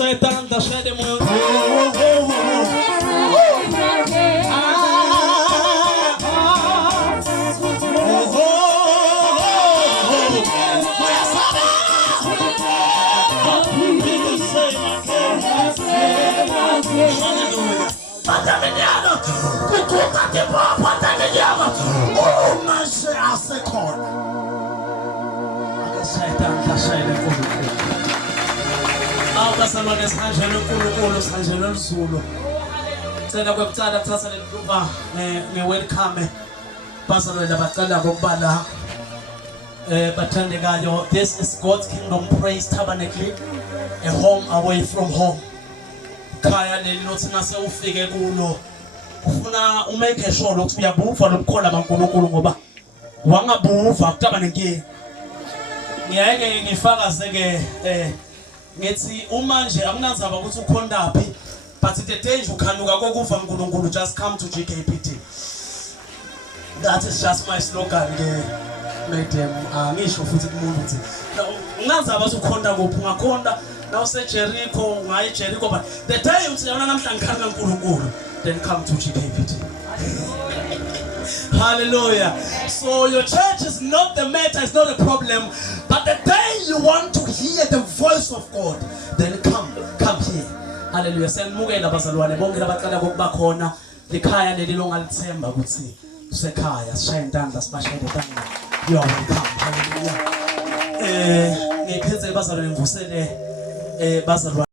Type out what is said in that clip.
Shaitan da shade mo Salwane sanjalo uNkulunkulu sanjalo lizulu cela kwekucala kuthatha lethuba welcome bazalwane abacela ngokubala bathandekayo. This is God's Kingdom Praise Tabernacle, a home away from home. Khaya leli lothi nase ufike kulo ufuna umake sure ukuthi uyabuva lokukhola kaNkulunkulu ngoba wangabuva kutaba nenkingi. Ngiyake ngifakaze ke ngithi uma nje akunanzaba ukuthi ukhondaphi, but the day you khanuka kokuva uNkulunkulu, just come to GKPT. That is just my slogan ke madam. Ngisho futhi kumuntu ukuthi unganzaba ukhonda kuphi, ungakhonda na use Jericho, ungayi Jericho, but the day uthi yona namhlanje khanga uNkulunkulu, then come to GKPT. Hallelujah. So your church is not the matter, it's not a problem, but the day you want to hear the voice of God, then come here. Hallelujah. Senimukela bazalwane bonke labaqala kokuba khona likhaya leli longalithemba ukuthi usekhaya, sishaya intandla sibashayele intandla. You are welcome. Hallelujah. Ngiphethe bazalwane ngivusele bazalwane